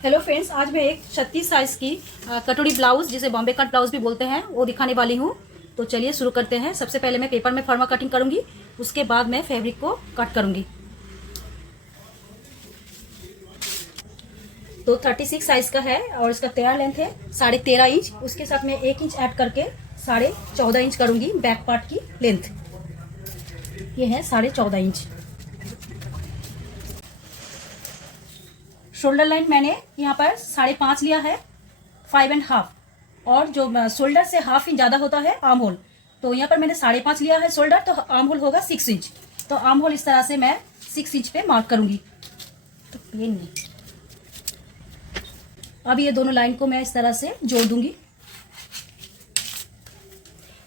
Hello friends, आज मैं एक 36 साइज़ की कटोरी ब्लाउज़, जिसे बॉम्बे कट ब्लाउज़ भी बोलते हैं, वो दिखाने वाली हूँ। तो चलिए शुरू करते हैं। सबसे पहले मैं पेपर में फर्मा कटिंग करूँगी, उसके बाद मैं फैब्रिक को कट करूँगी। तो 36 साइज़ का है और इसका तैयार लेंथ है 13.5 इंच। उसके साथ मैं 1 इंच ऐड करके 14.5 इंच करूँगी बैक पार्ट की लेंथ। ये है 14.5 इंच। शोल्डर लाइन मैंने यहाँ पर 5.5 लिया है, 5.5। और जो शोल्डर से हाफ इंच ज़्यादा होता है आर्म होल, तो यहाँ पर मैंने 5.5 लिया है शोल्डर, तो आर्म होल होगा 6 इंच। तो आर्म होल इस तरह से मैं 6 इंच पे मार्क करूँगी। तो पेन नहीं। अब ये दोनों लाइन को मैं इस तरह से जोड़ दूंगी।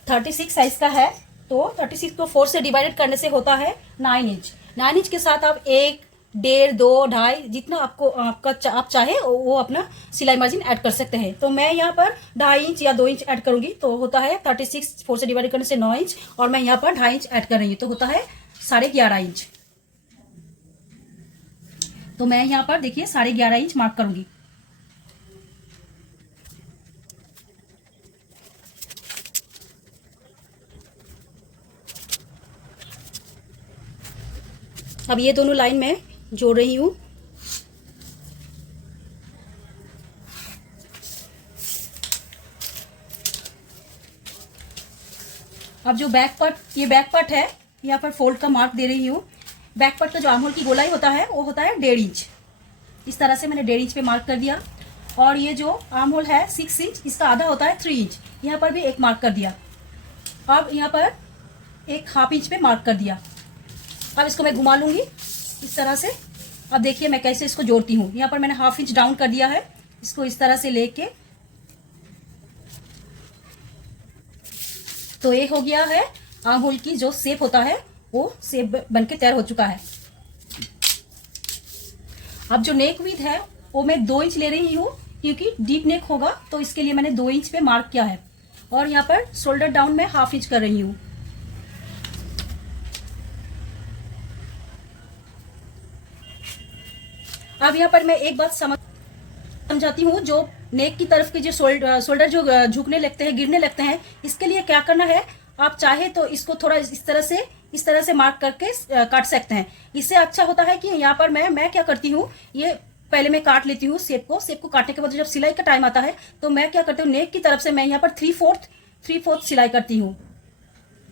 36 साइज का है, तो 36 को 4 से डिवाइडेड करने से होता है 9 इंच। 9 इंच के साथ आप 1, 1.5, 2, 2.5 जितना आप चाहे वो अपना सिलाई मार्जिन ऐड कर सकते हैं। तो मैं यहाँ पर 2.5 इंच या 2 इंच ऐड करूंगी, तो होता है 36 4 से डिवाइड करने से 9 इंच, और मैं यहाँ पर 2.5 इंच ऐड कर रही हूँ, तो होता है 11.5 इंच। तो मैं यहाँ पर देखिए 11.5 इंच मार्क करूंगी। अब ये दोनों लाइन मैं जोड़ रही हूँ। अब जो बैक पार्ट है, यहाँ पर फोल्ड का मार्क दे रही हूँ। बैक पार्ट का जो आर्म होल की गोलाई होता है वो होता है 1.5 इंच। इस तरह से मैंने 1.5 इंच पे मार्क कर दिया। और ये जो आर्म होल है 6 इंच, इसका आधा होता है 3 इंच। यहाँ पर भी एक मार्क कर दिया। अब यहाँ पर एक हाफ इंच पे मार्क कर दिया। अब इसको मैं घुमा लूंगी इस तरह से। अब देखिए मैं कैसे इसको जोड़ती हूँ। यहाँ पर मैंने हाफ इंच डाउन कर दिया है। इसको इस तरह से लेके, तो ये हो गया है आर्म होल की जो शेप होता है, वो शेप बनके तैयार हो चुका है। अब जो नेक विड्थ है वो मैं 2 इंच ले रही हूँ, क्योंकि डीप नेक होगा, तो इसके लिए मैंने 2 इंच पे मार्क किया है। और यहाँ पर शोल्डर डाउन में हाफ इंच कर रही हूँ। अब यहाँ पर मैं एक बात समझाती हूँ। जो नेक की तरफ के जो शोल्डर जो झुकने लगते हैं, गिरने लगते हैं, इसके लिए क्या करना है, आप चाहे तो इसको थोड़ा इस तरह से मार्क करके काट सकते हैं। इससे अच्छा होता है कि यहाँ पर मैं क्या करती हूँ, ये पहले मैं काट लेती हूँ शेप को काटने के बाद जब सिलाई का टाइम आता है, तो मैं क्या करती हूँ, नेक की तरफ से मैं यहाँ पर 3/4 सिलाई करती हूँ।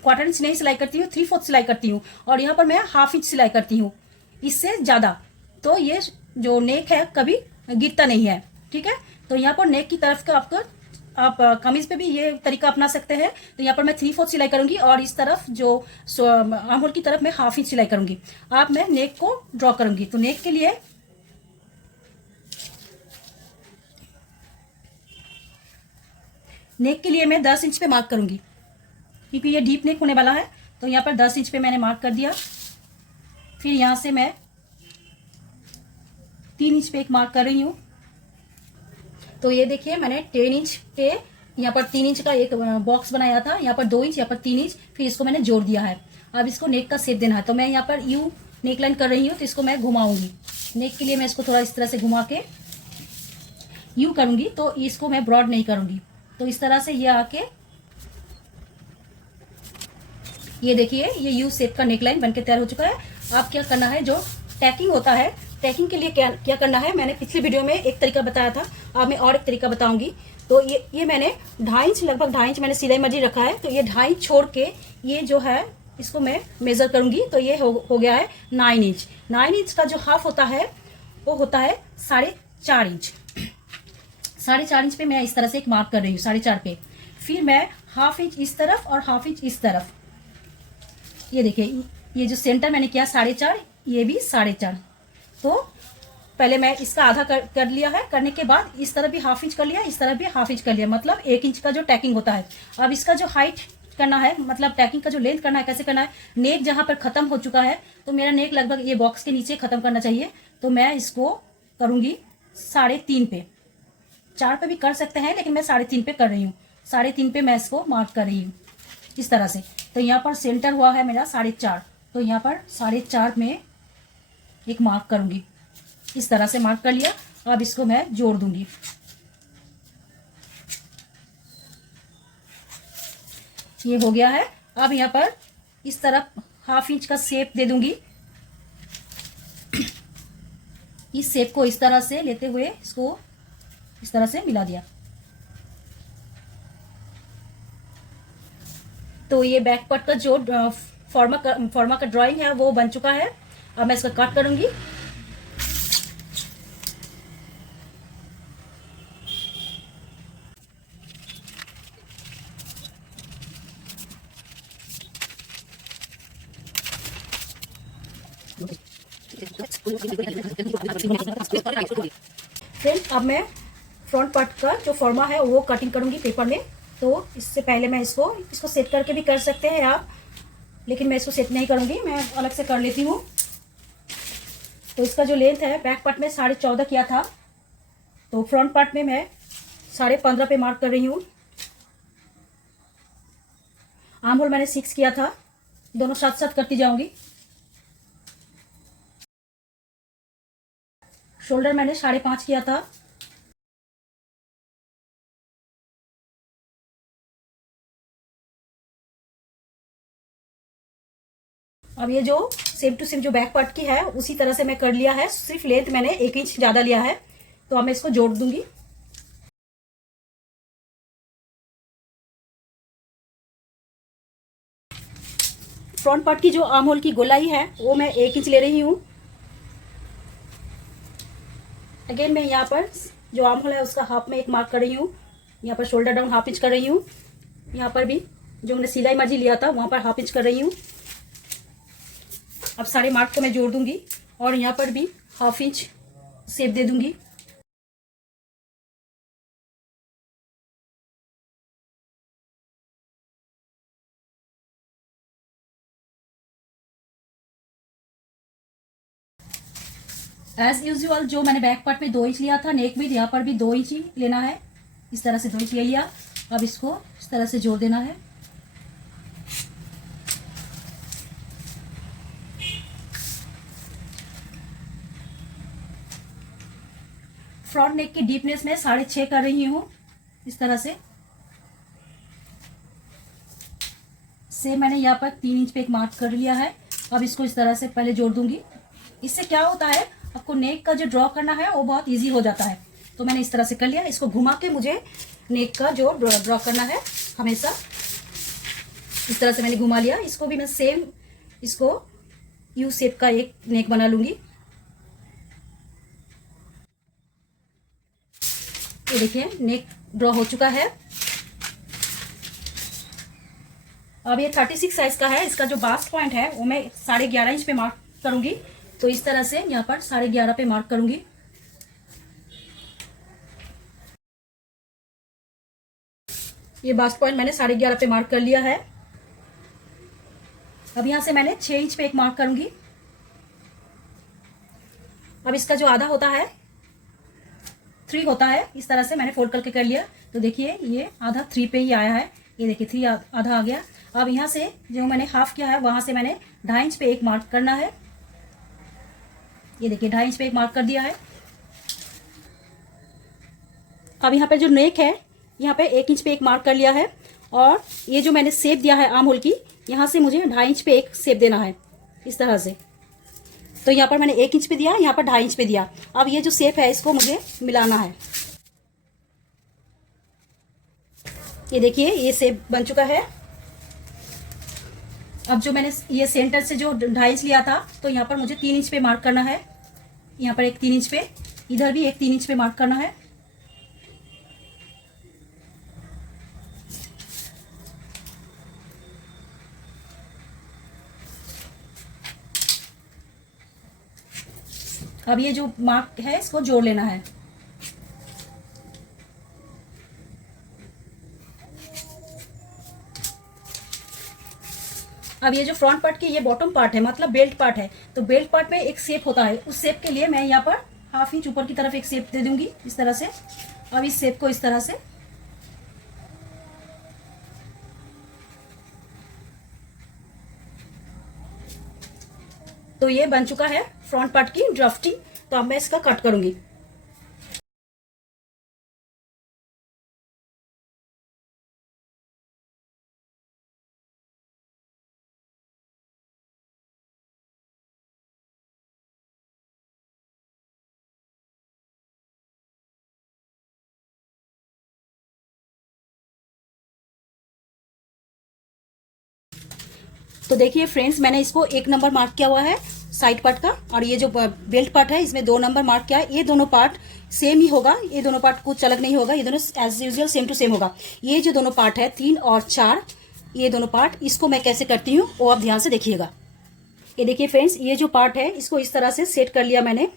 1/4 इंच नहीं सिलाई करती हूँ, 3/4 सिलाई करती हूँ। और यहाँ पर मैं हाफ इंच सिलाई करती हूँ, इससे ज्यादा। तो ये जो नेक है कभी गिरता नहीं है, ठीक है। तो यहाँ पर नेक की तरफ का आप कमीज पे भी ये तरीका अपना सकते हैं। तो यहाँ पर मैं 3/4 सिलाई करूंगी, और इस तरफ जो आर्म होल की तरफ मैं हाफ इंच सिलाई करूंगी। अब मैं नेक को ड्रॉ करूंगी। तो नेक के लिए मैं 10 इंच पे मार्क करूंगी, क्योंकि ये डीप नेक होने वाला है। तो यहाँ पर 10 इंच पे मैंने मार्क कर दिया। फिर यहाँ से मैं 3 इंच पे एक मार्क कर रही हूँ। तो ये देखिए मैंने 10 इंच पे यहाँ पर 3 इंच का एक बॉक्स बनाया था। यहाँ पर 2 इंच, यहाँ पर 3 इंच, फिर इसको मैंने जोड़ दिया है। अब इसको नेक का शेप देना है, तो मैं यहाँ पर यू नेक लाइन कर रही हूँ। तो इसको मैं घुमाऊंगी। नेक के लिए मैं इसको थोड़ा इस तरह से घुमा के यू करूंगी, तो इसको मैं ब्रॉड नहीं करूंगी। तो इस तरह से ये आके, ये देखिए ये यू शेप का नेक लाइन बनके तैयार हो चुका है। अब क्या करना है, जो टैकिंग होता है, टैकिंग के लिए क्या करना है, मैंने पिछली वीडियो में एक तरीका बताया था, अब मैं और एक तरीका बताऊंगी। तो ये मैंने 2.5 इंच, लगभग 2.5 इंच मैंने सिलाई मार्जिन रखा है। तो ये 2.5 इंच छोड़ के ये जो है इसको मैं मेजर करूंगी। तो ये हो गया है 9 इंच। 9 इंच का जो हाफ होता है वो होता है 4.5 इंच। 4.5 इंच पे मैं इस तरह से एक मार्क कर रही हूँ, 4.5 पे। फिर मैं हाफ इंच इस तरफ और हाफ इंच इस तरफ। ये देखिए ये जो सेंटर मैंने किया 4.5, ये भी 4.5। तो पहले मैं इसका आधा कर लिया है। करने के बाद इस तरफ भी हाफ इंच कर लिया, इस तरफ भी हाफ इंच कर लिया, मतलब 1 इंच का जो टैकिंग होता है। अब इसका जो हाइट करना है, मतलब टैकिंग का जो लेंथ करना है, कैसे करना है, नेक जहां पर खत्म हो चुका है, तो मेरा नेक लगभग ये बॉक्स के नीचे खत्म करना चाहिए। तो मैं इसको करूंगी 3.5 पे। 4 पे भी कर सकते हैं, लेकिन मैं 3.5 पे कर रही हूँ। 3.5 पे मैं इसको मार्क कर रही हूँ इस तरह से। तो यहाँ पर सेंटर हुआ है मेरा 4.5। तो यहाँ पर 4.5 में एक मार्क करूंगी, इस तरह से मार्क कर लिया। अब इसको मैं जोड़ दूंगी। ये हो गया है। अब यहाँ पर इस तरफ 1/2 इंच का शेप दे दूंगी। इस शेप को इस तरह से लेते हुए इसको इस तरह से मिला दिया। तो ये बैक पार्ट का जो फॉर्मा का ड्राइंग है वो बन चुका है। अब मैं इसका कट करूंगी। फ्रेंड, अब मैं फ्रंट पार्ट का जो फॉर्मा है वो कटिंग करूंगी पेपर में। तो इससे पहले मैं इसको सेट करके भी कर सकते हैं आप, लेकिन मैं इसको सेट नहीं करूंगी, मैं अलग से कर लेती हूँ। तो इसका जो लेंथ है बैक पार्ट में 14.5 किया था, तो फ्रंट पार्ट में मैं 15.5 पे मार्क कर रही हूँ। आर्म होल मैंने 6 किया था, दोनों साथ साथ करती जाऊंगी। शोल्डर मैंने 5.5 किया था। अब ये जो सेम टू सेम जो बैक पार्ट की है उसी तरह से मैं कर लिया है, सिर्फ लेंथ मैंने 1 इंच ज्यादा लिया है। तो अब मैं इसको जोड़ दूंगी। फ्रंट पार्ट की जो आर्म होल की गोलाई है वो मैं 1 इंच ले रही हूँ। अगेन मैं यहाँ पर जो आर्म होल है उसका हाफ में 1 मार्क कर रही हूँ। यहाँ पर शोल्डर डाउन 1/2 इंच कर रही हूँ। यहाँ पर भी जो मैंने सिलाई मर्जी लिया था वहां पर 1/2 इंच कर रही हूँ। अब सारे मार्क को मैं जोड़ दूंगी और यहाँ पर भी 1/2 इंच शेप दे दूंगी। एज यूजुअल जो मैंने बैक पार्ट में 2 इंच लिया था, नेक विड्थ यहाँ पर भी 2 इंच ही लेना है। इस तरह से 2 इंच ले लिया। अब इसको इस तरह से जोड़ देना है। फ्रंट नेक की डीपनेस में 6.5 कर रही हूँ इस तरह से। मैंने यहाँ पर 3 इंच पे एक मार्क कर लिया है। अब इसको इस तरह से पहले जोड़ दूंगी। इससे क्या होता है, आपको नेक का जो ड्रॉ करना है वो बहुत इजी हो जाता है। तो मैंने इस तरह से कर लिया। इसको घुमा के मुझे नेक का जो ड्रॉ करना है हमेशा इस तरह से मैंने घुमा लिया। इसको भी मैं सेम इसको यू शेप का एक नेक बना लूंगी। ये देखिए नेक ड्रॉ हो चुका है। अब ये 36 साइज का है। इसका जो बास्ट पॉइंट है वो मैं 11.5 इंच पे मार्क करूंगी। तो इस तरह से यहाँ पर 11.5 पे मार्क करूंगी। ये बास्ट पॉइंट मैंने 11.5 पे मार्क कर लिया है। अब यहाँ से मैंने 6 इंच पे एक मार्क करूंगी। अब इसका जो आधा होता है 3 होता है, इस तरह से मैंने फोल्ड करके कर लिया। तो देखिए ये आधा 3 पे ही आया है। ये देखिए 3 आधा आ गया। अब यहाँ से जो मैंने हाफ किया है वहां से मैंने 2.5 इंच पे एक मार्क करना है। ये देखिए 2.5 इंच पे एक मार्क कर दिया है। अब यहाँ पे जो नेक है यहाँ पे 1 इंच पे एक मार्क कर लिया है। और ये जो मैंने शेप दिया है आर्म होल की, यहाँ से मुझे 2.5 इंच पे एक शेप देना है इस तरह से। तो यहाँ पर मैंने 1 इंच पे दिया, यहाँ पर 2.5 इंच पे दिया। अब ये जो शेप है इसको मुझे मिलाना है। ये देखिए ये शेप बन चुका है। अब जो मैंने ये सेंटर से जो 2.5 इंच लिया था, तो यहाँ पर मुझे 3 इंच पे मार्क करना है। यहाँ पर एक 3 इंच पे, इधर भी एक 3 इंच पे मार्क करना है। अब ये जो मार्क है इसको जोड़ लेना है। अब ये जो फ्रंट पार्ट की ये बॉटम पार्ट है, मतलब बेल्ट पार्ट है, तो बेल्ट पार्ट में एक शेप होता है। उस शेप के लिए मैं यहाँ पर 1/2 इंच ऊपर की तरफ एक शेप दे दूंगी इस तरह से। अब इस शेप को इस तरह से तो ये बन चुका है फ्रंट पार्ट की ड्राफ्टिंग। तो अब मैं इसका कट करूंगी। तो देखिए फ्रेंड्स, मैंने इसको 1 नंबर मार्क किया हुआ है साइड पार्ट का, और ये जो बेल्ट पार्ट है इसमें 2 नंबर मार्क किया है। ये दोनों पार्ट सेम ही होगा, ये दोनों पार्ट कुछ अलग नहीं होगा, ये दोनों as usual same to same होगा। ये जो दोनों पार्ट है 3 और 4, ये दोनों पार्ट, इसको मैं कैसे करती हूँ वो आप ध्यान से देखिएगा। ये देखिए फ्रेंड्स, ये जो पार्ट है इसको इस तरह से सेट कर लिया मैंने।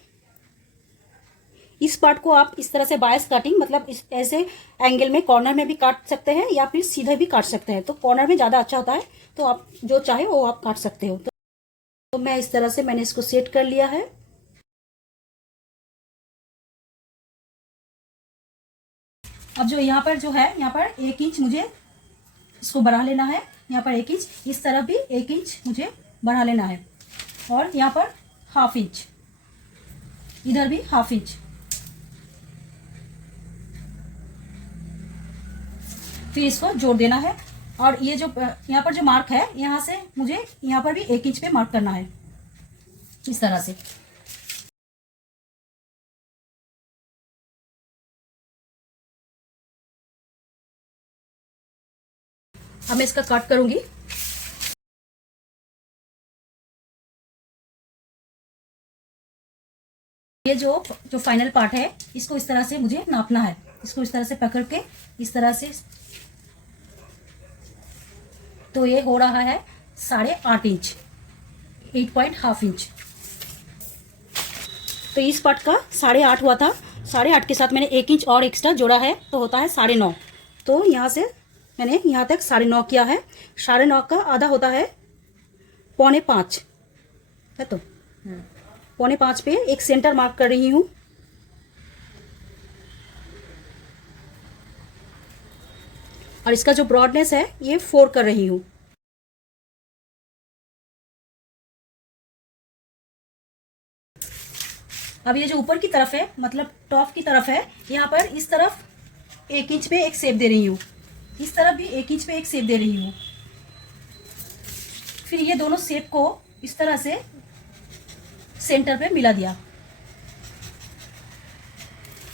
इस पार्ट को आप इस तरह से बायस काटिंग, मतलब इस ऐसे एंगल में कॉर्नर में भी काट सकते हैं या फिर सीधे भी काट सकते हैं। तो कॉर्नर में ज़्यादा अच्छा होता है, तो आप जो चाहे वो आप काट सकते हो। तो मैं इस तरह से मैंने इसको सेट कर लिया है। अब जो यहाँ पर जो है, यहाँ पर 1 इंच मुझे इसको बढ़ा लेना है। यहाँ पर 1 इंच, इस तरफ भी 1 इंच मुझे बढ़ा लेना है, और यहाँ पर 1/2 इंच, इधर भी 1/2 इंच। फिर इसको जोड़ देना है, और ये जो यहाँ पर जो मार्क है, यहाँ से मुझे यहाँ पर भी 1 इंच पे मार्क करना है, इस तरह से। अब मैं इसका कट करूंगी। ये जो फाइनल पार्ट है, इसको इस तरह से मुझे नापना है। इसको इस तरह से पकड़ के इस तरह से, तो ये हो रहा है 8.5 इंच, 8.5 इंच। तो इस पार्ट का 8.5 हुआ था, 8.5 के साथ मैंने 1 इंच और एक्स्ट्रा जोड़ा है, तो होता है 9.5। तो यहाँ से मैंने यहाँ तक 9.5 किया है। 9.5 का आधा होता है 4.25 है, तो 4.25 पे एक सेंटर मार्क कर रही हूँ। और इसका जो ब्रॉडनेस है ये 4 कर रही हूँ। अब ये जो ऊपर की तरफ है, मतलब टॉप की तरफ है, यहाँ पर इस तरफ 1 इंच पे एक शेप दे रही हूँ, इस तरफ भी 1 इंच पे एक शेप दे रही हूँ। फिर ये दोनों शेप को इस तरह से सेंटर पे मिला दिया।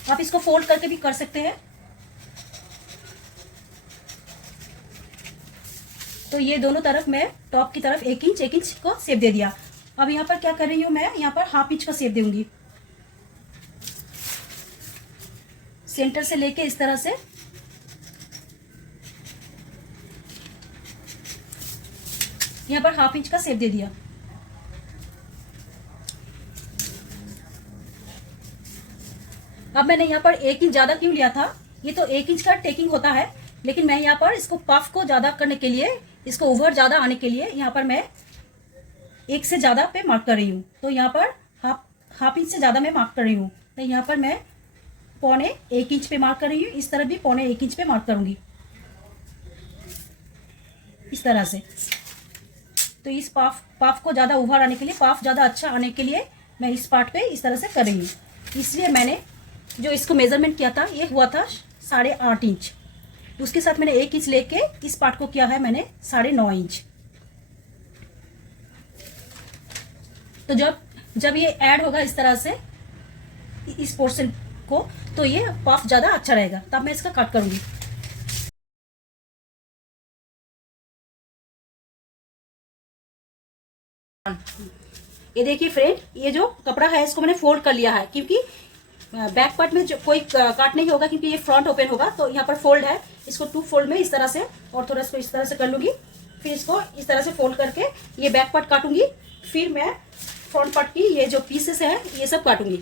आप इसको फोल्ड करके भी कर सकते हैं। तो ये दोनों तरफ मैं टॉप की तरफ 1 इंच को शेप दे दिया। अब यहाँ पर क्या कर रही हूँ मैं, यहाँ पर 1/2 इंच का शेप दूंगी, सेंटर से लेके इस तरह से। यहाँ पर 1/2 इंच का शेप दे दिया। अब मैंने यहाँ पर 1 इंच ज्यादा क्यों लिया था, ये तो 1 इंच का टेकिंग होता है, लेकिन मैं यहाँ पर इसको पफ को ज्यादा करने के लिए, इसको ओवर ज्यादा आने के लिए यहाँ पर मैं 1 से ज्यादा पे मार्क कर रही हूँ। तो यहाँ पर हाफ इंच से ज्यादा मैं मार्क कर रही हूँ। तो यहाँ पर मैं 1.25 इंच पे मार्क कर रही हूँ, इस तरफ भी 1.25 इंच पे मार्क करूंगी, इस तरह से। तो इस पाफ को ज्यादा उभार आने के लिए, पाफ ज्यादा अच्छा आने के लिए मैं इस पार्ट पे इस तरह से कर रही हूँ। इसलिए मैंने जो इसको मेजरमेंट किया था ये हुआ था 8.5 इंच, उसके साथ मैंने 1 इंच लेके इस पार्ट को किया है मैंने 9.5 इंच। तो जब ये ऐड होगा इस तरह से इस पोर्शन को, तो ये पफ ज्यादा अच्छा रहेगा। तब मैं इसका कट करूंगी। ये देखिए फ्रेंड, ये जो कपड़ा है इसको मैंने फोल्ड कर लिया है, क्योंकि बैक पार्ट में जो कोई काट नहीं होगा, क्योंकि ये फ्रंट ओपन होगा। तो यहाँ पर फोल्ड है, इसको 2 फोल्ड में इस तरह से, और थोड़ा इसको इस तरह से कर लूंगी। फिर इसको इस तरह से फोल्ड करके ये बैक पार्ट काटूंगी, फिर मैं फ्रंट पार्ट की ये जो पीसेस है ये सब काटूंगी।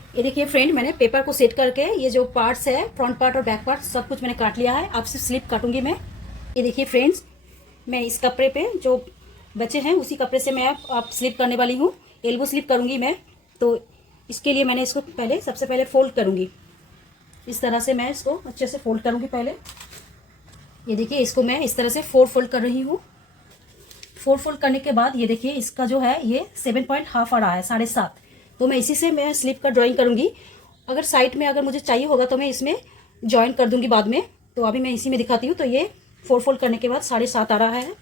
ये देखिए फ्रेंड, मैंने पेपर को सेट करके ये जो पार्ट्स है, फ्रंट पार्ट और बैक पार्ट, सब कुछ मैंने काट लिया है। अब सिर्फ स्लिप काटूंगी मैं। ये देखिए फ्रेंड्स, मैं इस कपड़े पे जो बचे हैं उसी कपड़े से मैं अब स्लिप करने वाली हूँ। एल्बो स्लिप करूंगी मैं। तो इसके लिए मैंने इसको सबसे पहले फोल्ड करूंगी, इस तरह से मैं इसको अच्छे से फोल्ड करूंगी पहले। ये देखिए, इसको मैं इस तरह से 4 फोल्ड कर रही हूँ। 4 फोल्ड करने के बाद ये देखिए, इसका जो है ये 7.5 आ रहा है, 7.5। तो मैं इसी से मैं स्लिप का ड्राइंग करूंगी। अगर साइड में अगर मुझे चाहिए होगा तो मैं इसमें ज्वाइन कर दूंगी बाद में। तो अभी मैं इसी में दिखाती हूँ। तो ये 4 फोल्ड करने के बाद 7.5 आ रहा है।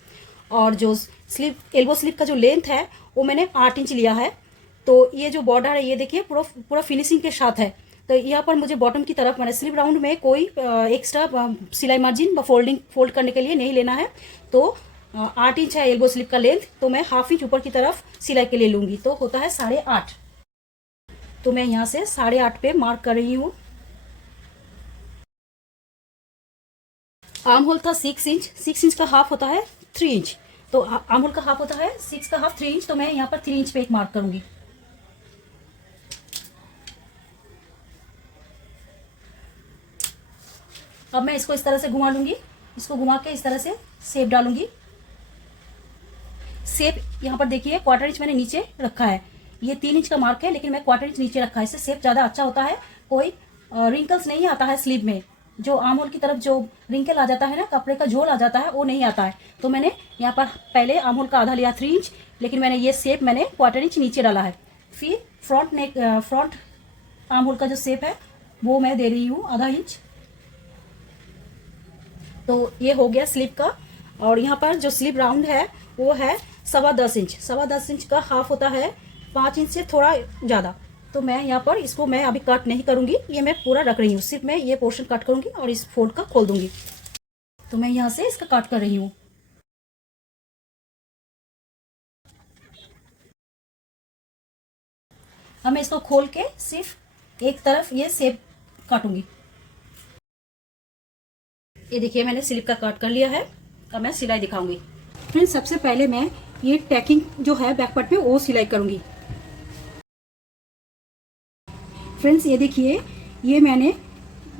और जो स्लिप, एल्बो स्लिप का जो लेंथ है वो मैंने 8 इंच लिया है। तो ये जो बॉर्डर है ये देखिए पूरा फिनिशिंग के साथ है। तो यहाँ पर मुझे बॉटम की तरफ मैंने स्लीव राउंड में कोई एक्स्ट्रा सिलाई मार्जिन फोल्ड करने के लिए नहीं लेना है। तो 8 इंच है एल्बो स्लीव का लेंथ, तो मैं हाफ इंच ऊपर की तरफ सिलाई के लिए लूंगी, तो होता है 8.5। तो मैं यहाँ से 8.5 पे मार्क कर रही हूँ। आर्म होल था 6 इंच, 6 इंच का हाफ होता है 3 इंच, तो आर्म होल का हाफ होता है 6 का हाफ 3 इंच, तो मैं यहाँ पर 3 इंच पे एक मार्क करूंगी। अब मैं इसको इस तरह से घुमा लूंगी, इसको घुमा के इस तरह से शेप डालूंगी। शेप यहाँ पर देखिए 1/4 इंच मैंने नीचे रखा है, ये 3 इंच का मार्क है लेकिन मैं 1/4 इंच नीचे रखा है, इससे शेप ज्यादा अच्छा होता है, कोई रिंकल्स नहीं आता है स्लीव में। जो आर्म होल की तरफ जो रिंकल आ जाता है ना, कपड़े का झोल आ जाता है, वो नहीं आता है। तो मैंने यहाँ पर पहले आर्म होल का आधा लिया 3 इंच, लेकिन मैंने ये शेप मैंने 1/4 इंच नीचे डाला है। फिर फ्रंट आर्म होल का जो शेप है वो मैं दे रही हूँ आधा इंच। तो ये हो गया स्लीव का। और यहाँ पर जो स्लीव राउंड है वो है 10.25 इंच, 10.25 इंच का हाफ होता है 5 इंच से थोड़ा ज्यादा। तो मैं यहाँ पर इसको मैं अभी कट नहीं करूंगी, ये मैं पूरा रख रही हूँ, सिर्फ मैं ये पोर्शन कट करूंगी और इस फोल्ड का खोल दूंगी। तो मैं यहाँ से इसका कट कर रही हूँ। अब मैं इसको खोल के सिर्फ एक तरफ ये शेप काटूंगी। ये देखिए मैंने स्लीव का कट कर लिया है। अब मैं सिलाई दिखाऊंगी। फ्रेंड्स सबसे पहले मैं ये टैकिंग जो है बैक पार्ट पे वो सिलाई करूंगी। फ्रेंड्स ये देखिए, ये मैंने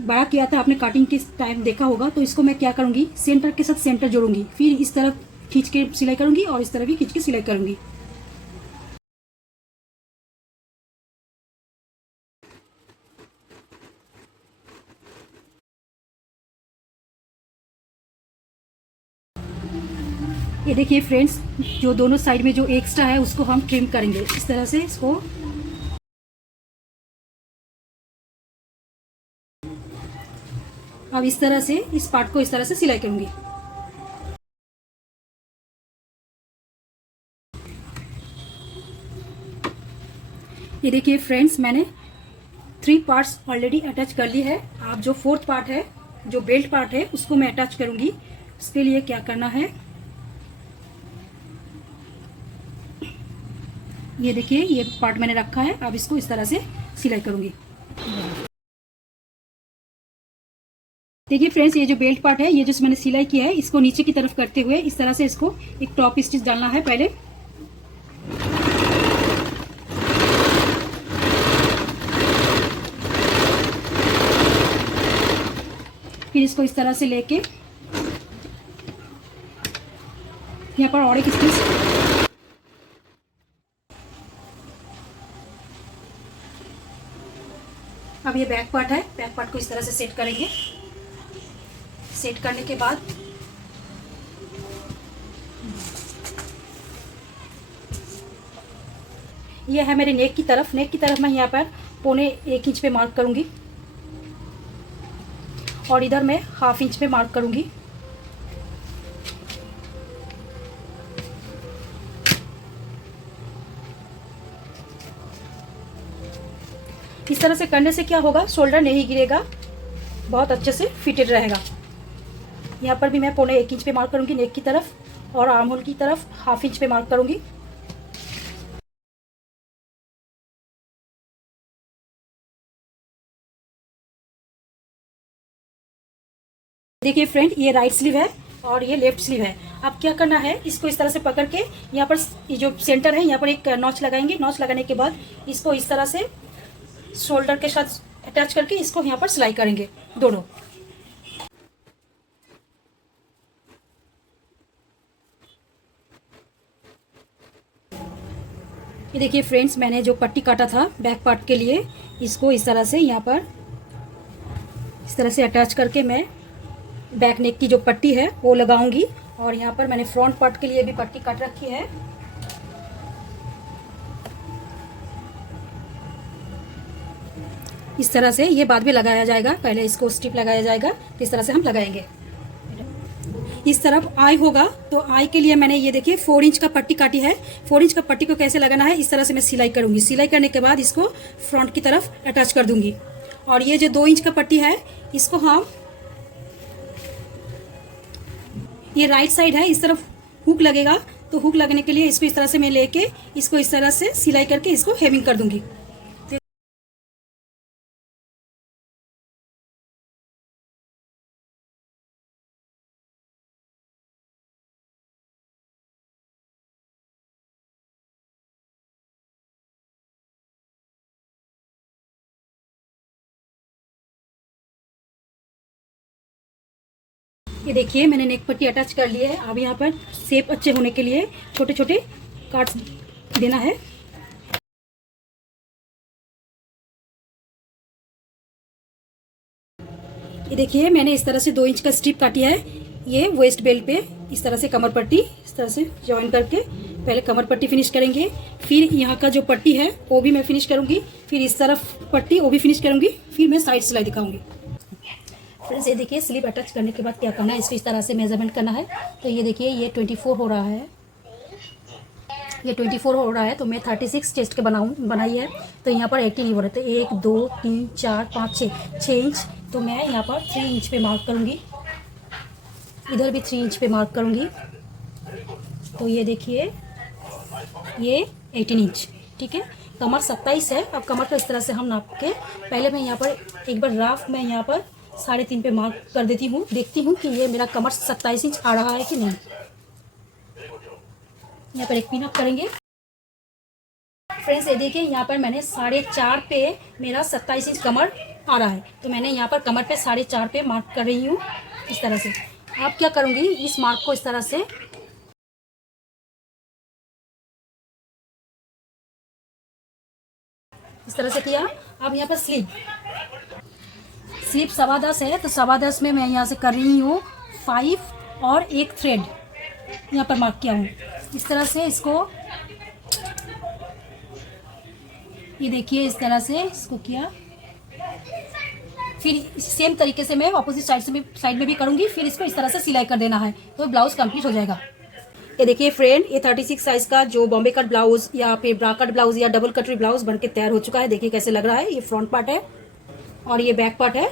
बड़ा किया था, आपने कटिंग के टाइम देखा होगा। तो इसको मैं क्या करूंगी, सेंटर के साथ सेंटर जोड़ूंगी, फिर इस तरफ खींच के सिलाई करूंगी और इस तरफ भी खींच के सिलाई करूंगी। ये देखिए फ्रेंड्स, जो दोनों साइड में जो एक्स्ट्रा है उसको हम ट्रिम करेंगे इस तरह से। इसको अब इस तरह से इस पार्ट को इस तरह से सिलाई करूंगी। ये देखिए फ्रेंड्स, मैंने 3 पार्ट्स ऑलरेडी अटैच कर ली है। अब जो 4th पार्ट है, जो बेल्ट पार्ट है, उसको मैं अटैच करूंगी। उसके लिए क्या करना है, ये देखिए ये पार्ट मैंने रखा है। अब इसको इस तरह से सिलाई करूंगी। देखिए फ्रेंड्स, ये जो बेल्ट पार्ट है, ये जो मैंने सिलाई किया है, इसको नीचे की तरफ करते हुए इस तरह से इसको एक टॉप स्टिच डालना है पहले। फिर इसको इस तरह से लेके यहाँ पर और एक स्टिच। अब ये बैक पार्ट है, बैक पार्ट को इस तरह से सेट करेंगे। सेट करने के बाद ये है मेरे नेक की तरफ। नेक की तरफ मैं यहाँ पर 1.25 इंच पे मार्क करूंगी और इधर मैं 1/2 इंच पे मार्क करूंगी। इस तरह से करने से क्या होगा, शोल्डर नहीं गिरेगा, बहुत अच्छे से फिटेड रहेगा। यहाँ पर भी मैं 1.25 इंच पे मार्क करूंगी नेक की तरफ और आर्म होल की तरफ 1/2 इंच पे मार्क करूंगी। देखिए फ्रेंड, ये राइट स्लीव है और ये लेफ्ट स्लीव है। अब क्या करना है, इसको इस तरह से पकड़ के यहाँ पर ये जो सेंटर है यहाँ पर एक नॉच लगाएंगे। नॉच लगाने के बाद इसको इस तरह से शोल्डर के साथ अटैच करके इसको यहाँ पर सिलाई करेंगे दोनों। ये देखिए फ्रेंड्स, मैंने जो पट्टी काटा था बैक पार्ट के लिए, इसको इस तरह से यहाँ पर इस तरह से अटैच करके मैं बैक नेक की जो पट्टी है वो लगाऊंगी। और यहाँ पर मैंने फ्रंट पार्ट के लिए भी पट्टी काट रखी है। इस तरह से ये बाद में लगाया जाएगा, पहले इसको स्ट्रिप लगाया जाएगा, तो इस तरह से हम लगाएंगे। इस तरफ आई होगा, तो आई के लिए मैंने ये देखिए 4 इंच का पट्टी काटी है। 4 इंच का पट्टी को कैसे लगाना है, इस तरह से मैं सिलाई करूंगी। सिलाई करने के बाद इसको फ्रंट की तरफ अटैच कर दूंगी और ये जो 2 इंच का पट्टी है इसको हम, ये राइट साइड है, इस तरफ हुक लगेगा, तो हुक लगने के लिए इसको इस तरह से मैं लेके इसको इस तरह से सिलाई करके इसको हेमिंग कर दूंगी। ये देखिए मैंने नेक पट्टी अटैच कर ली है। अब यहाँ पर शेप अच्छे होने के लिए छोटे छोटे काट्स देना है। ये देखिए मैंने इस तरह से 2 इंच का स्ट्रिप काटी है। ये वेस्ट बेल्ट पे इस तरह से कमर पट्टी इस तरह से ज्वाइन करके पहले कमर पट्टी फिनिश करेंगे, फिर यहाँ का जो पट्टी है वो भी मैं फिनिश करूंगी, फिर इस तरफ पट्टी वो भी फिनिश करूंगी, फिर मैं साइड सिलाई दिखाऊंगी। फ्रेंड्स ये देखिए स्लीव अटैच करने के बाद क्या करना है, इसको इस तरह से मेजरमेंट करना है। तो ये देखिए ये 24 हो रहा है, ये 24 हो रहा है, तो मैं 36 चेस्ट के बनाई है, तो यहाँ पर 18 ही हो रहा है। तो 1 2 3 4 5 6 इंच, तो मैं यहाँ पर 3 इंच पे मार्क करूँगी, इधर भी 3 इंच पे मार्क करूँगी। तो ये देखिए ये 18 इंच, ठीक है। कमर 27 है। अब कमर को इस तरह से हम नाप के पहले मैं यहाँ पर एक बार राफ मैं यहाँ पर 3.5 पे मार्क कर देती हूँ, देखती हूँ कि ये मेरा कमर 27 इंच आ रहा है कि नहीं। यहाँ पर एक पिन अप करेंगे। फ्रेंड्स ये देखिए यहाँ पर मैंने 4.5 पे मेरा 27 इंच कमर आ रहा है, तो मैंने यहाँ पर कमर पे 4.5 पे मार्क कर रही हूँ इस तरह से। अब क्या करूँगी, इस मार्क को इस तरह से किया। अब यहाँ पर स्लीव 10.25 है, तो 10.25 में मैं यहाँ से कर रही हूँ 5 और एक थ्रेड यहाँ पर मार्क किया हूँ इस तरह से। इसको ये देखिए इस तरह से इसको किया, फिर सेम तरीके से मैं अपोजिट साइड में भी करूँगी, फिर इसको इस तरह से सिलाई कर देना है, तो ब्लाउज कंप्लीट हो जाएगा। ये देखिए फ्रेंड ये 36 साइज का जो बॉम्बे कट ब्लाउज या फिर ब्रा कट ब्लाउज या डबल कटरी ब्लाउज बनके तैयार हो चुका है। देखिए कैसे लग रहा है। ये फ्रंट पार्ट है और ये बैक पार्ट है।